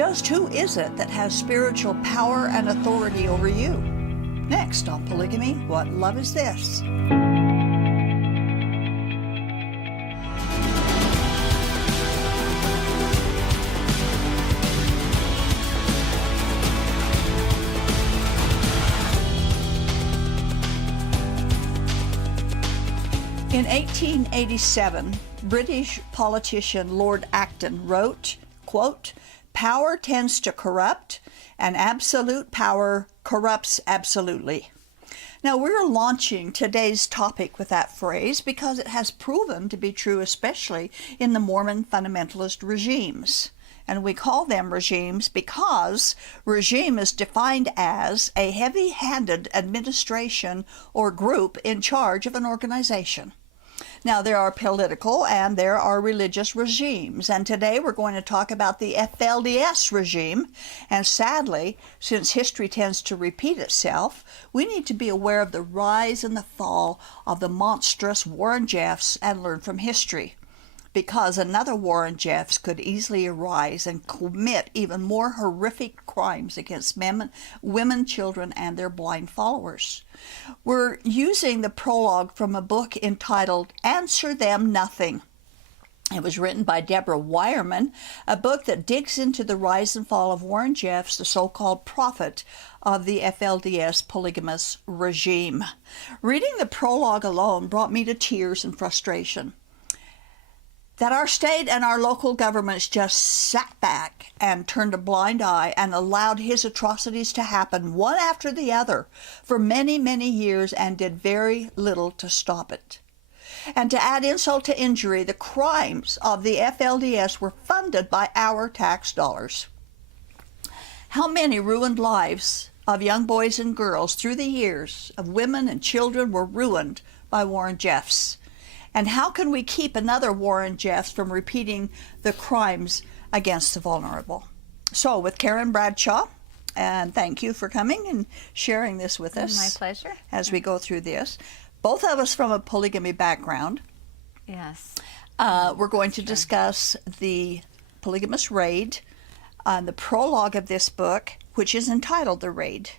just who is it that has spiritual power and authority over you? Next on Polygamy, What Love Is This? In 1887, British politician Lord Acton wrote, quote, "Power tends to corrupt, and absolute power corrupts absolutely." Now, we're launching today's topic with that phrase because it has proven to be true, especially in the Mormon fundamentalist regimes. And we call them regimes because regime is defined as a heavy-handed administration or group in charge of an organization. Now, there are political and there are religious regimes, and today we're going to talk about the FLDS regime. And sadly, since history tends to repeat itself, we need to be aware of the rise and the fall of the monstrous Warren Jeffs and learn from history, because another Warren Jeffs could easily arise and commit even more horrific crimes against women, children, and their blind followers. We're using the prologue from a book entitled Answer Them Nothing. It was written by Deborah Wireman, a book that digs into the rise and fall of Warren Jeffs, the so-called prophet of the FLDS polygamous regime. Reading the prologue alone brought me to tears and frustration. That our state and our local governments just sat back and turned a blind eye and allowed his atrocities to happen one after the other for many, many years and did very little to stop it. And to add insult to injury, the crimes of the FLDS were funded by our tax dollars. How many ruined lives of young boys and girls through the years of women and children were ruined by Warren Jeffs? And how can we keep another Warren Jeffs from repeating the crimes against the vulnerable? So with Karen Bradshaw, and thank you for coming and sharing this with us. My pleasure. As we go through this. Both of us from a polygamy background. Yes. We're going to discuss the polygamous raid, the prologue of this book, which is entitled The Raid.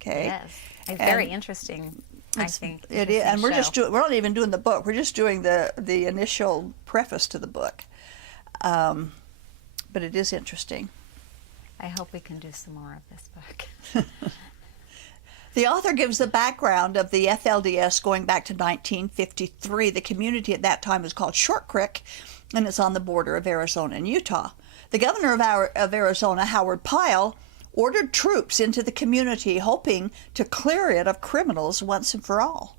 Okay. Yes. It's very interesting. I think it is, and we're not even doing the book. We're just doing the initial preface to the book. But it is interesting. I hope we can do some more of this book. The author gives the background of the FLDS going back to 1953. The community at that time was called Short Creek, and it's on the border of Arizona and Utah. The governor of Arizona, Howard Pyle, ordered troops into the community, hoping to clear it of criminals once and for all.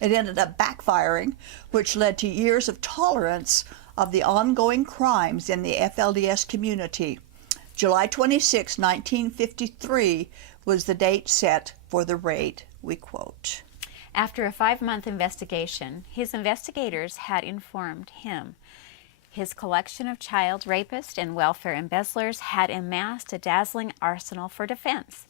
It ended up backfiring, which led to years of tolerance of the ongoing crimes in the FLDS community. July 26, 1953 was the date set for the raid, we quote. After a 5-month investigation, his investigators had informed him his collection of child rapists and welfare embezzlers had amassed a dazzling arsenal for defense,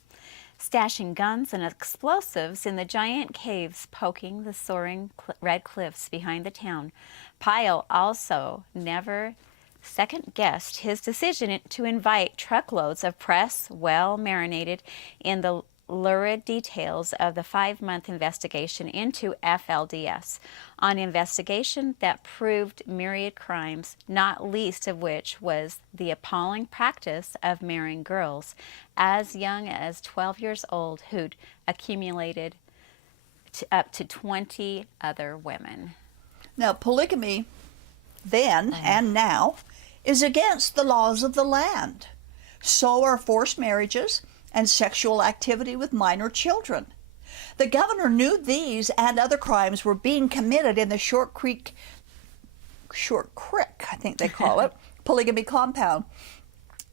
stashing guns and explosives in the giant caves poking the soaring red cliffs behind the town. Pyle also never second-guessed his decision to invite truckloads of press, well marinated in the lurid details of the 5-month investigation into FLDS, an investigation that proved myriad crimes, not least of which was the appalling practice of marrying girls as young as 12 years old who'd accumulated up to 20 other women. Now, polygamy then and now is against the laws of the land. So are forced marriages and sexual activity with minor children. The governor knew these and other crimes were being committed in the Short Creek, I think they call it, polygamy compound.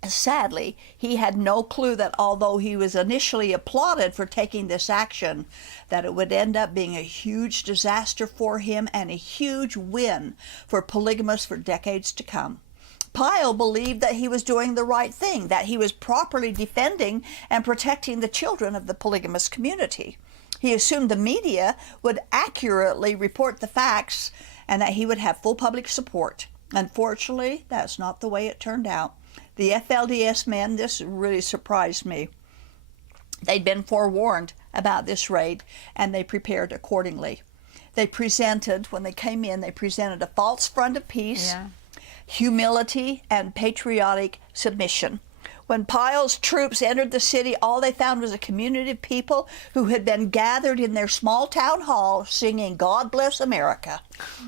Sadly, he had no clue that although he was initially applauded for taking this action, that it would end up being a huge disaster for him and a huge win for polygamists for decades to come. Pyle believed that he was doing the right thing, that he was properly defending and protecting the children of the polygamous community. He assumed the media would accurately report the facts and that he would have full public support. Unfortunately, that's not the way it turned out. The FLDS men, this really surprised me. They'd been forewarned about this raid, and they prepared accordingly. They presented, when they came in, they presented a false front of peace, humility, and patriotic submission. When Pyle's troops entered the city, all they found was a community of people who had been gathered in their small town hall singing "God Bless America."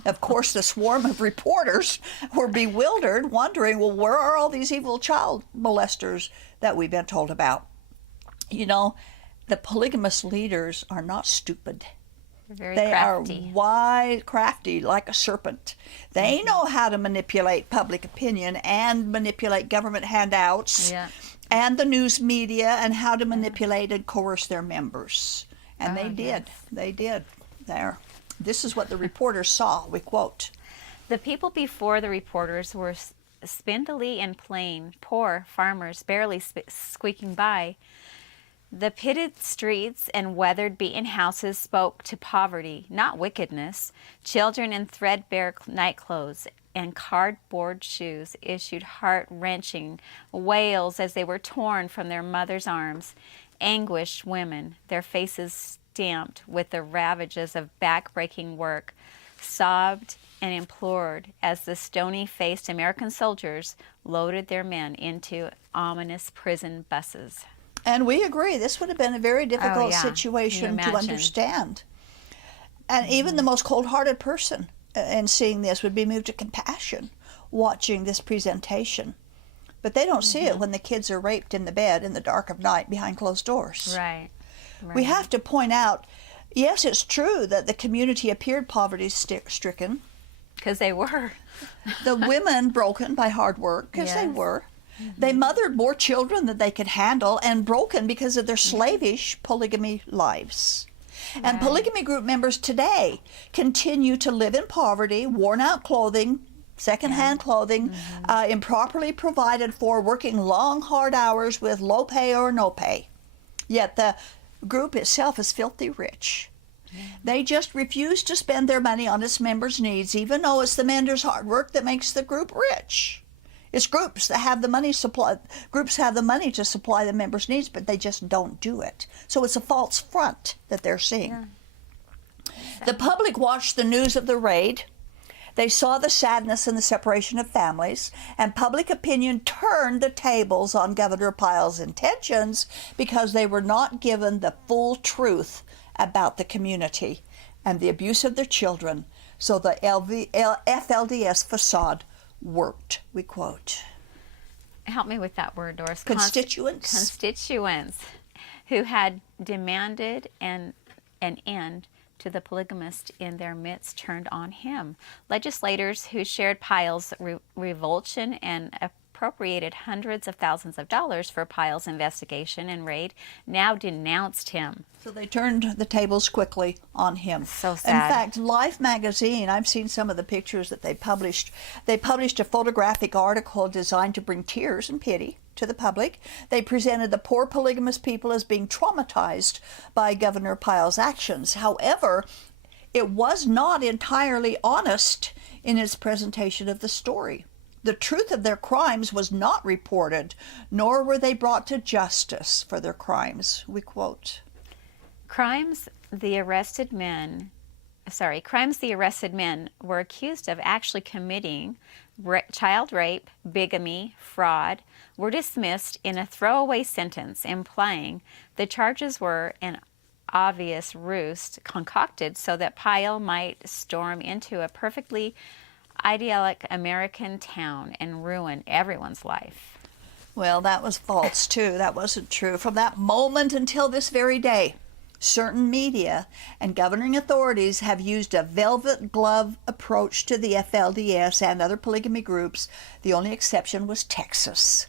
Of course, the swarm of reporters were bewildered, wondering, well, where are all these evil child molesters that we've been told about? You know, the polygamous leaders are not stupid. They crafty. Are wise, crafty, like a serpent. They know how to manipulate public opinion and manipulate government handouts and the news media, and how to manipulate and coerce their members. And they did. Yes. They did. There. This is what the reporters saw. We quote. The people before the reporters were spindly and plain, poor farmers barely squeaking by. The pitted streets and weathered, beaten houses spoke to poverty, not wickedness. Children in threadbare nightclothes and cardboard shoes issued heart-wrenching wails as they were torn from their mothers' arms. Anguished women, their faces stamped with the ravages of back-breaking work, sobbed and implored as the stony-faced American soldiers loaded their men into ominous prison buses. And we agree, this would have been a very difficult situation to understand. And even the most cold-hearted person in seeing this would be moved to compassion watching this presentation. But they don't see it when the kids are raped in the bed in the dark of night behind closed doors. Right. We have to point out, yes, it's true that the community appeared poverty-stricken. Because they were. The women broken by hard work, because they were. They mothered more children than they could handle, and broken because of their slavish polygamy lives. And polygamy group members today continue to live in poverty, worn-out clothing, second-hand clothing, improperly provided for, working long, hard hours with low pay or no pay. Yet the group itself is filthy rich. They just refuse to spend their money on its members' needs, even though it's the members' hard work that makes the group rich. It's groups that have the money have the money to supply the members' needs, but they just don't do it. So it's a false front that they're seeing. The public watched the news of the raid. They saw the sadness and the separation of families, and public opinion turned the tables on Governor Pyle's intentions because they were not given the full truth about the community and the abuse of their children. So the FLDS facade worked, we quote. Help me with that word, Doris. Constituents. Constituents who had demanded an end to the polygamist in their midst turned on him. Legislators who shared Pyle's revulsion and appropriated hundreds of thousands of dollars for Pyle's investigation and raid now denounced him. So they turned the tables quickly on him. So sad. In fact, Life magazine, I've seen some of the pictures that they published. They published a photographic article designed to bring tears and pity to the public. They presented the poor polygamous people as being traumatized by Governor Pyle's actions. However, it was not entirely honest in its presentation of the story. The truth of their crimes was not reported, nor were they brought to justice for their crimes. We quote. Crimes the arrested men were accused of actually committing child rape, bigamy, fraud, were dismissed in a throwaway sentence, implying the charges were an obvious ruse concocted so that Pyle might storm into a perfectly idyllic American town and ruin everyone's life. Well, that was false, too. That wasn't true. From that moment until this very day, certain media and governing authorities have used a velvet glove approach to the FLDS and other polygamy groups. The only exception was Texas.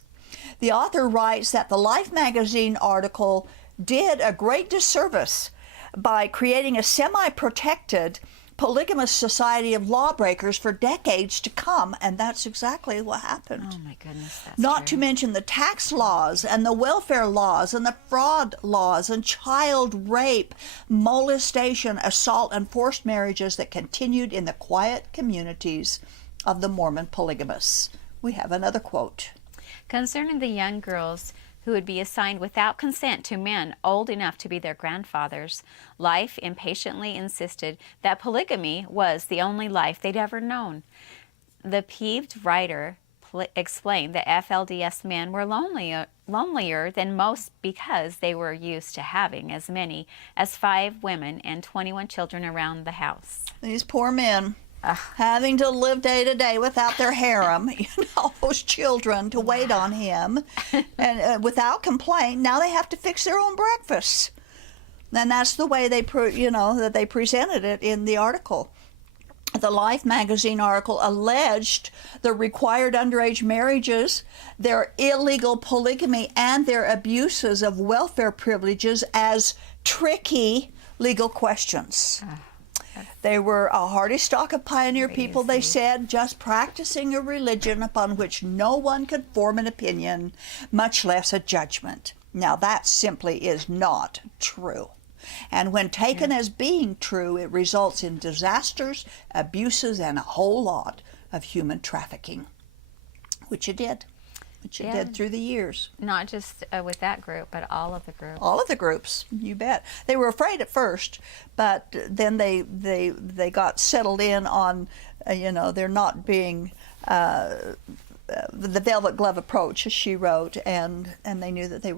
The author writes that the Life magazine article did a great disservice by creating a semi-protected polygamous society of lawbreakers for decades to come, and that's exactly what happened. Oh my goodness, that's Not true. to mention the tax laws and the welfare laws and the fraud laws and child rape, molestation, assault, and forced marriages that continued in the quiet communities of the Mormon polygamists. We have another quote. Concerning the young girls who would be assigned without consent to men old enough to be their grandfathers, Life impatiently insisted that polygamy was the only life they'd ever known. The peeved writer explained that FLDS men were lonelier than most because they were used to having as many as 5 women and 21 children around the house. These poor men. Having to live day to day without their harem, those children to wait on him, and without complaint. Now they have to fix their own breakfasts, and that's the way they, that they presented it in the article. The Life magazine article alleged the required underage marriages, their illegal polygamy, and their abuses of welfare privileges as tricky legal questions. They were a hardy stock of pioneer people, they said, just practicing a religion upon which no one could form an opinion, much less a judgment. Now, that simply is not true. And when taken as being true, it results in disasters, abuses, and a whole lot of human trafficking, which it did. Which it did through the years. Not just with that group, but all of the groups. All of the groups, you bet. They were afraid at first, but then they got settled in on, they're not being the velvet glove approach, as she wrote, and they knew that they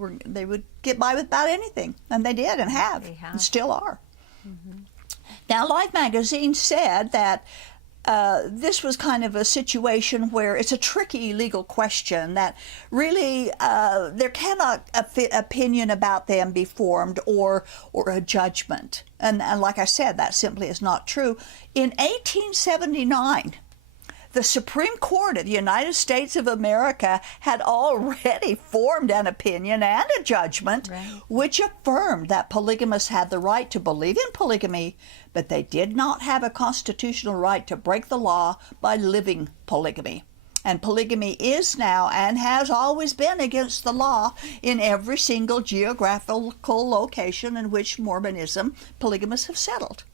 would get by with about anything, and they did, and have. And still are. Mm-hmm. Now, Life magazine said that this was kind of a situation where it's a tricky legal question that really there cannot opinion about them be formed or a judgment. And like I said, that simply is not true. In 1879, the Supreme Court of the United States of America had already formed an opinion and a judgment which affirmed that polygamists had the right to believe in polygamy, but they did not have a constitutional right to break the law by living polygamy. And polygamy is now and has always been against the law in every single geographical location in which Mormonism polygamists have settled.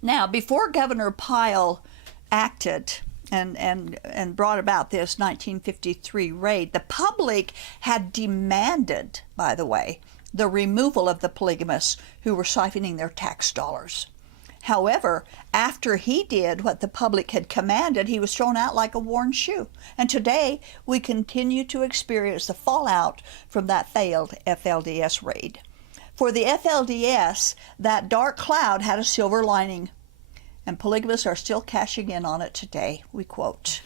Now, before Governor Pyle acted and brought about this 1953 raid, the public had demanded, by the way, the removal of the polygamists who were siphoning their tax dollars. However, after he did what the public had commanded, he was thrown out like a worn shoe. And today, we continue to experience the fallout from that failed FLDS raid. For the FLDS, that dark cloud had a silver lining, and polygamists are still cashing in on it today, we quote.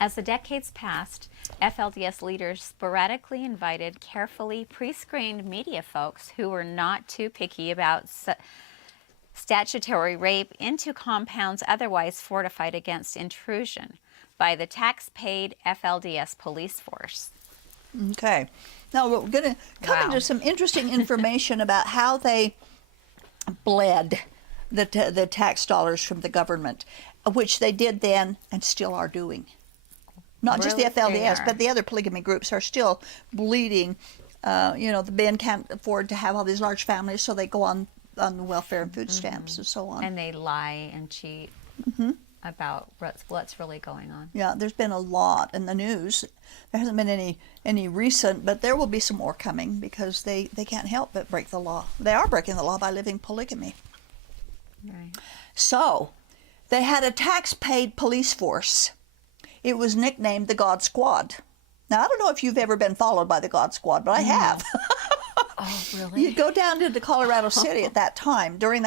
As the decades passed, FLDS leaders sporadically invited carefully pre-screened media folks who were not too picky about statutory rape into compounds otherwise fortified against intrusion by the tax-paid FLDS police force. Okay. Now we're going to come into some interesting information about how they bled the tax dollars from the government, which they did then and still are doing. Not just the FLDS, but the other polygamy groups are still bleeding. The men can't afford to have all these large families, so they go on the welfare and food stamps and so on. And they lie and cheat about what's really going on. Yeah, there's been a lot in the news. There hasn't been any recent, but there will be some more coming because they can't help but break the law. They are breaking the law by living polygamy. Right. So, they had a tax-paid police force. It was nicknamed the God Squad. Now, I don't know if you've ever been followed by the God Squad, but I have. Oh, really? You'd go down into Colorado City at that time, during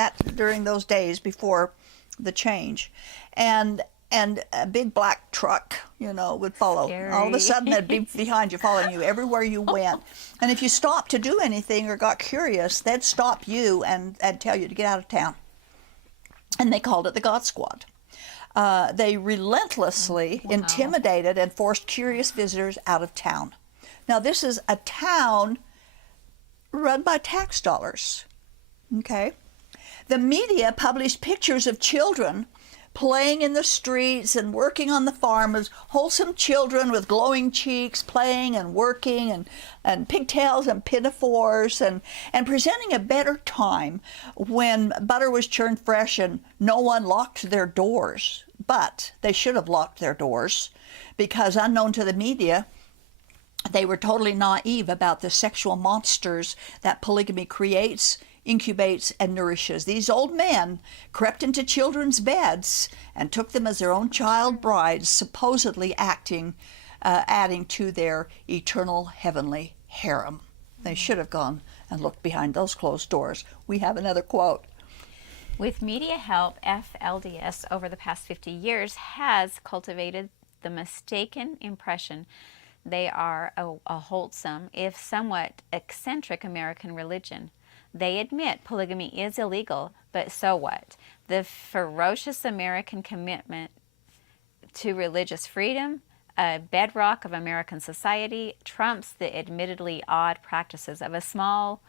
those days before the change, and a big black truck, would follow. Scary. All of a sudden, they'd be behind you, following you everywhere you went. And if you stopped to do anything or got curious, they'd stop you and tell you to get out of town. And they called it the God Squad. They relentlessly intimidated and forced curious visitors out of town. Now, this is a town run by tax dollars. Okay? The media published pictures of children playing in the streets and working on the farm as wholesome children with glowing cheeks, playing and working and pigtails and pinafores and presenting a better time when butter was churned fresh and no one locked their doors. But they should have locked their doors because, unknown to the media, They were totally naive about the sexual monsters that polygamy creates, incubates, and nourishes. These old men crept into children's beds and took them as their own child brides, supposedly adding to their eternal heavenly harem. They should have gone and looked behind those closed doors. We have another quote. With media help, FLDS over the past 50 years has cultivated the mistaken impression they are a wholesome, if somewhat eccentric American religion. They admit polygamy is illegal, but so what? The ferocious American commitment to religious freedom, a bedrock of American society, trumps the admittedly odd practices of a small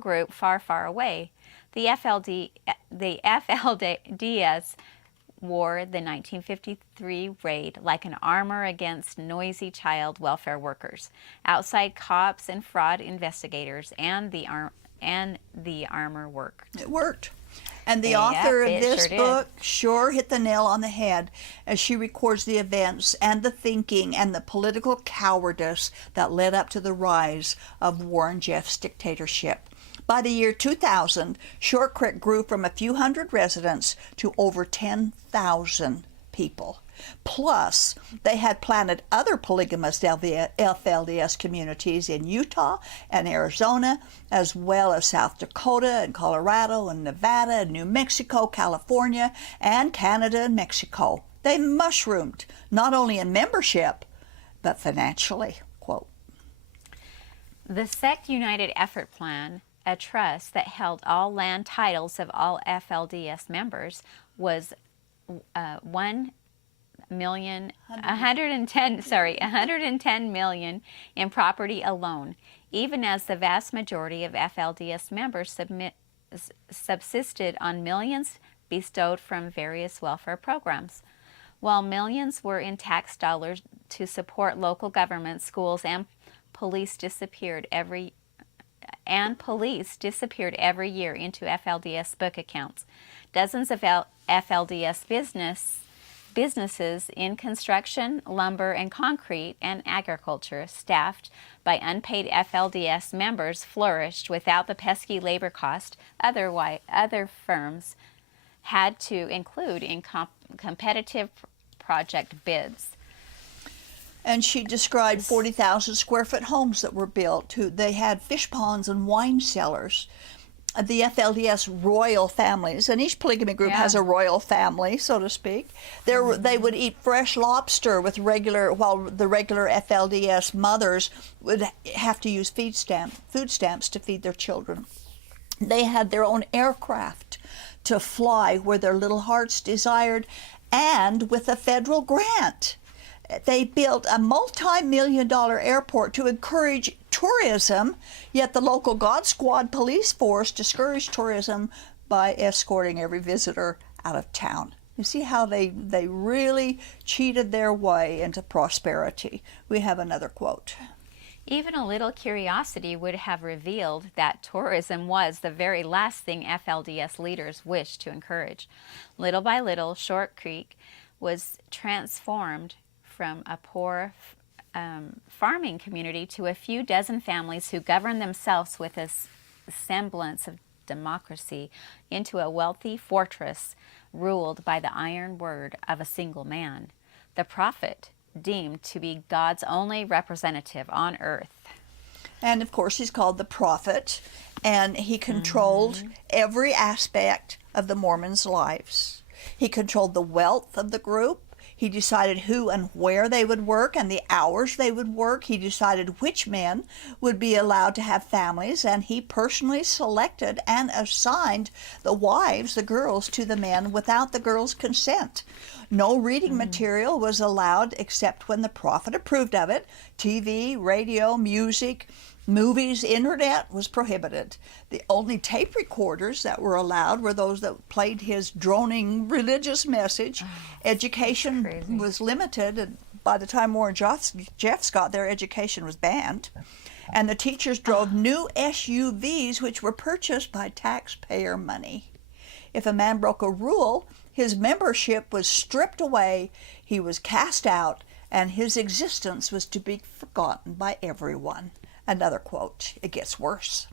group far, far away. The FLDS wore the 1953 raid like an armor against noisy child welfare workers, outside cops and fraud investigators, and the armor worked. It worked. And the author of this book sure hit the nail on the head as she records the events and the thinking and the political cowardice that led up to the rise of Warren Jeff's dictatorship. By the year 2000, Short Creek grew from a few hundred residents to over 10,000 people. Plus, they had planted other polygamous FLDS communities in Utah and Arizona, as well as South Dakota and Colorado and Nevada and New Mexico, California, and Canada and Mexico. They mushroomed, not only in membership, but financially. Quote. The Sect United Effort Plan, a trust that held all land titles of all FLDS members, was 110 million in property alone, even as the vast majority of FLDS members subsisted on millions bestowed from various welfare programs. While millions were in tax dollars to support local government, schools, and police disappeared every year into FLDS book accounts. Dozens of FLDS businesses in construction, lumber, and concrete, and agriculture, staffed by unpaid FLDS members, flourished without the pesky labor cost other firms had to include in competitive project bids. And she described 40,000 square foot homes that were built. They had fish ponds and wine cellars. The FLDS royal families, and each polygamy group has a royal family, so to speak. They would eat fresh lobster while the regular FLDS mothers would have to use food stamps to feed their children. They had their own aircraft to fly where their little hearts desired, and with a federal grant. They built a multi-million-dollar airport to encourage tourism, yet the local God Squad police force discouraged tourism by escorting every visitor out of town. You see how they really cheated their way into prosperity. We have another quote. Even a little curiosity would have revealed that tourism was the very last thing FLDS leaders wished to encourage. Little by little, Short Creek was transformed from a poor farming community to a few dozen families who governed themselves with a semblance of democracy into a wealthy fortress ruled by the iron word of a single man, the prophet, deemed to be God's only representative on earth. And of course he's called the prophet, and he controlled every aspect of the Mormons' lives. He controlled the wealth of the group. He decided who and where they would work and the hours they would work. He decided which men would be allowed to have families, and he personally selected and assigned the wives, the girls, to the men without the girls' consent. No reading material was allowed except when the prophet approved of it. TV, radio, music, movies, internet was prohibited. The only tape recorders that were allowed were those that played his droning religious message. Education was limited, and by the time Warren Jeffs got there, education was banned. And the teachers drove new SUVs, which were purchased by taxpayer money. If a man broke a rule, his membership was stripped away, he was cast out, and his existence was to be forgotten by everyone. Another quote. It gets worse.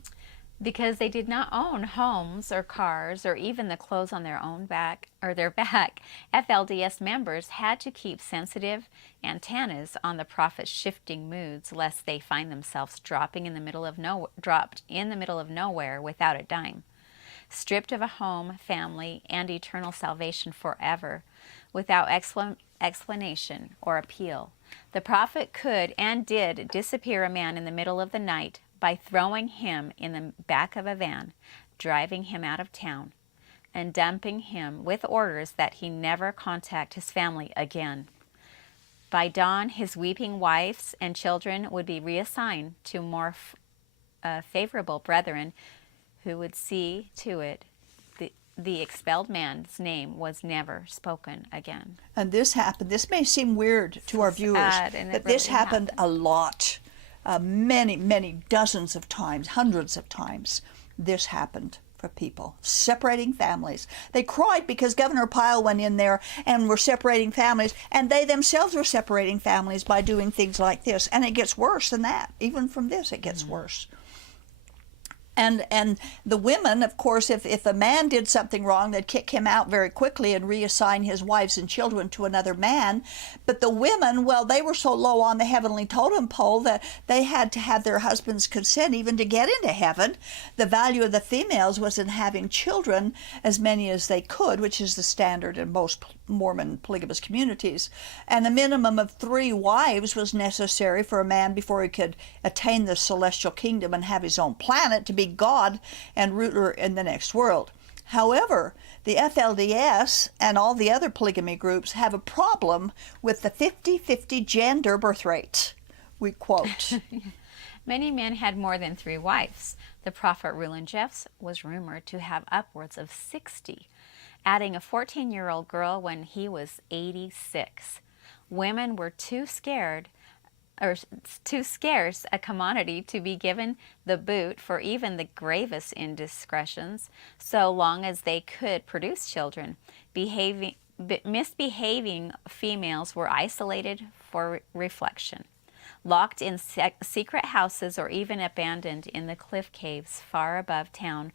Because they did not own homes or cars or even the clothes on their own back or their back, FLDS members had to keep sensitive antennas on the prophet's shifting moods, lest they find themselves dropped in the middle of nowhere without a dime, stripped of a home, family, and eternal salvation forever, without explanation or appeal. The prophet could and did disappear a man in the middle of the night by throwing him in the back of a van, driving him out of town, and dumping him with orders that he never contact his family again. By dawn, his weeping wives and children would be reassigned to more favorable brethren who would see to it the expelled man's name was never spoken again. And this happened. This may seem weird to our viewers, but this happened a lot. Many dozens of times, hundreds of times, this happened for people, separating families. They cried because Governor Pyle went in there and were separating families, and they themselves were separating families by doing things like this. And it gets worse than that. Even from this, it gets worse. And the women, of course, if a man did something wrong, they'd kick him out very quickly and reassign his wives and children to another man. But the women, well, they were so low on the heavenly totem pole that they had to have their husband's consent even to get into heaven. The value of the females was in having children, as many as they could, which is the standard in most Mormon polygamous communities. And a minimum of 3 wives was necessary for a man before he could attain the celestial kingdom and have his own planet to be God and ruler in the next world. However, the FLDS and all the other polygamy groups have a problem with the 50-50 gender birth rate. We quote. Many men had more than 3 wives. The prophet Reuel Jeffs was rumored to have upwards of 60, adding a 14-year-old girl when he was 86. Women were too scarce a commodity to be given the boot for even the gravest indiscretions, so long as they could produce children. Misbehaving females were isolated for reflection, locked in secret houses, or even abandoned in the cliff caves far above town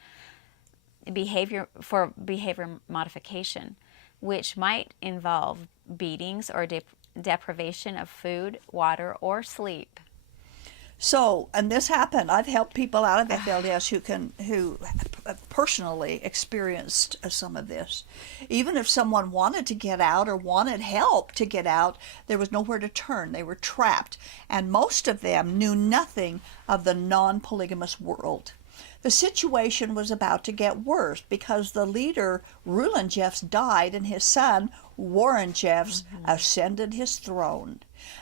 behavior modification, which might involve beatings or deprivation of food, water, or sleep. So, and this happened. I've helped people out of FLDS who personally experienced some of this. Even if someone wanted to get out or wanted help to get out, there was nowhere to turn. They were trapped, and most of them knew nothing of the non-polygamous world. The situation was about to get worse because the leader, Reuel Jeffs, died and his son, Warren Jeffs, ascended his throne.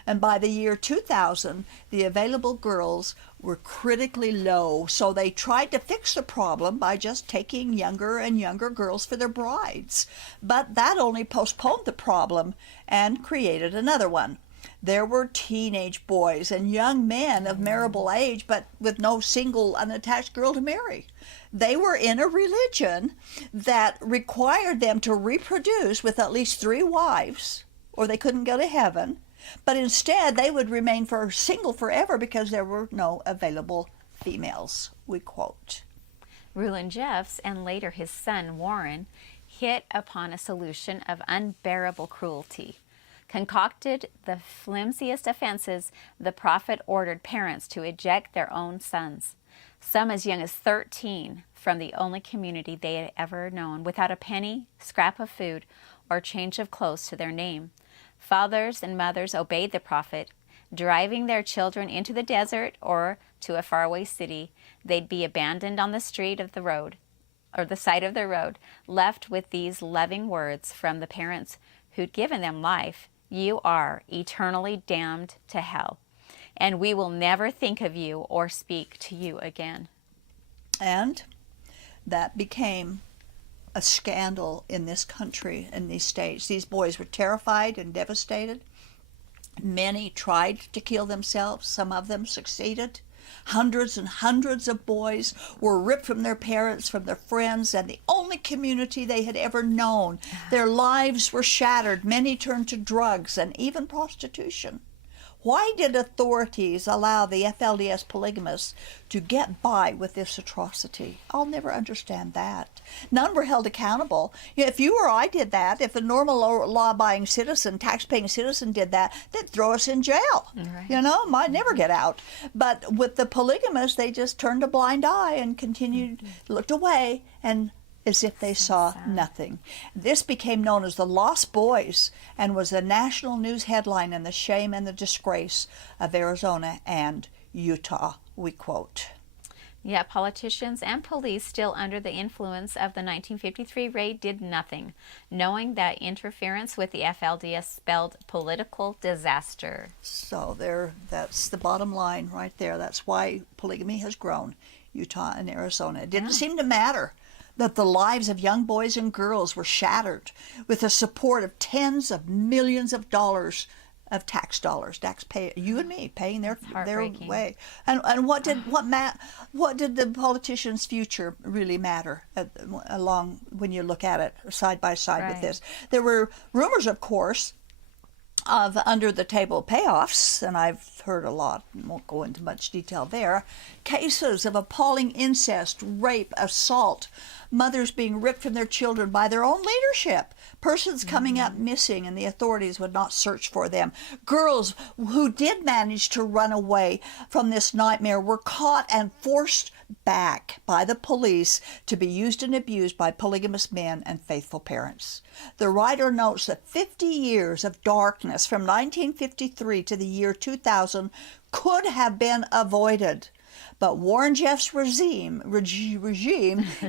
And by the year 2000, the available girls were critically low, so they tried to fix the problem by just taking younger and younger girls for their brides. But that only postponed the problem and created another one. There were teenage boys and young men of marriageable age, but with no single unattached girl to marry. They were in a religion that required them to reproduce with at least 3 wives, or they couldn't go to heaven. But instead, they would remain single forever because there were no available females, we quote. Reuel Jeffs, and later his son Warren, hit upon a solution of unbearable cruelty. Concocted the flimsiest offenses, the prophet ordered parents to eject their own sons, some as young as 13, from the only community they had ever known, without a penny, scrap of food, or change of clothes to their name. Fathers and mothers obeyed the prophet, driving their children into the desert or to a faraway city. They'd be abandoned on the street of the road, or the side of the road, left with these loving words from the parents who'd given them life: "You are eternally damned to hell, and we will never think of you or speak to you again." And that became a scandal in this country, in these states. These boys were terrified and devastated. Many tried to kill themselves. Some of them succeeded. Hundreds and hundreds of boys were ripped from their parents, from their friends, and the only community they had ever known. Their lives were shattered. Many turned to drugs and even prostitution. Why did authorities allow the FLDS polygamists to get by with this atrocity? I'll never understand that. None were held accountable. If you or I did that, if a normal law-abiding citizen, tax-paying citizen did that, they'd throw us in jail. Right. Might never get out. But with the polygamists, they just turned a blind eye and continued, looked away, and as if they saw nothing. This became known as the Lost Boys and was a national news headline in the shame and the disgrace of Arizona and Utah, we quote. Yet politicians and police, still under the influence of the 1953 raid, did nothing, knowing that interference with the FLDS spelled political disaster. So that's the bottom line right there. That's why polygamy has grown, Utah and Arizona. It didn't seem to matter that the lives of young boys and girls were shattered with the support of tens of millions of dollars of taxpayer, you and me, paying their way. And what did the politicians' future really matter along when you look at it side by side with this? There were rumors, of course, of under-the-table payoffs, and I've heard a lot, and won't go into much detail there, cases of appalling incest, rape, assault, mothers being ripped from their children by their own leadership, persons coming up missing and the authorities would not search for them, girls who did manage to run away from this nightmare were caught and forced back by the police to be used and abused by polygamous men and faithful parents. The writer notes that 50 years of darkness from 1953 to the year 2000 could have been avoided. But Warren Jeff's regime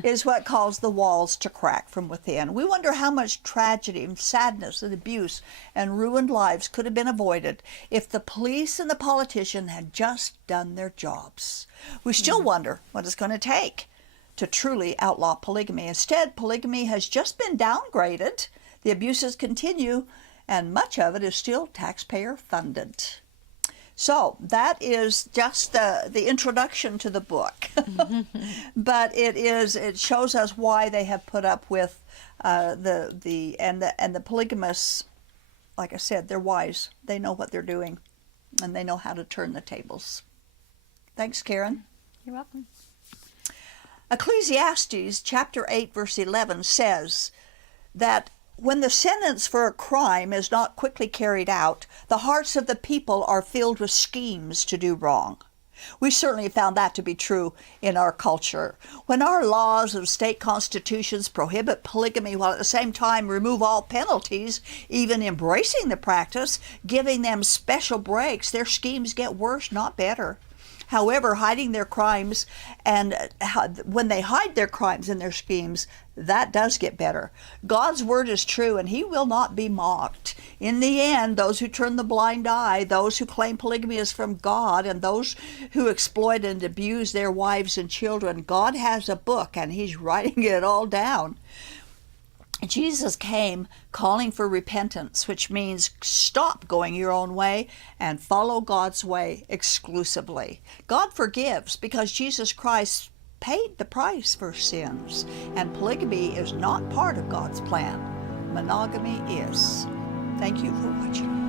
is what caused the walls to crack from within. We wonder how much tragedy and sadness and abuse and ruined lives could have been avoided if the police and the politician had just done their jobs. We still wonder what it's going to take to truly outlaw polygamy. Instead, polygamy has just been downgraded. The abuses continue, and much of it is still taxpayer funded. So that is just the introduction to the book, but it shows us why they have put up with the polygamists. Like I said, they're wise. They know what they're doing, and they know how to turn the tables. Thanks, Karen. You're welcome. Ecclesiastes chapter 8 verse 11 says that when the sentence for a crime is not quickly carried out, the hearts of the people are filled with schemes to do wrong. We certainly found that to be true in our culture. When our laws and state constitutions prohibit polygamy while at the same time remove all penalties, even embracing the practice, giving them special breaks, their schemes get worse, not better. However, hiding their crimes, and when they hide their crimes in their schemes, that does get better. God's word is true, and he will not be mocked. In the end, those who turn the blind eye, those who claim polygamy is from God, and those who exploit and abuse their wives and children, God has a book, and he's writing it all down. Jesus came calling for repentance, which means stop going your own way and follow God's way exclusively. God forgives because Jesus Christ paid the price for sins, and polygamy is not part of God's plan. Monogamy is. Thank you for watching.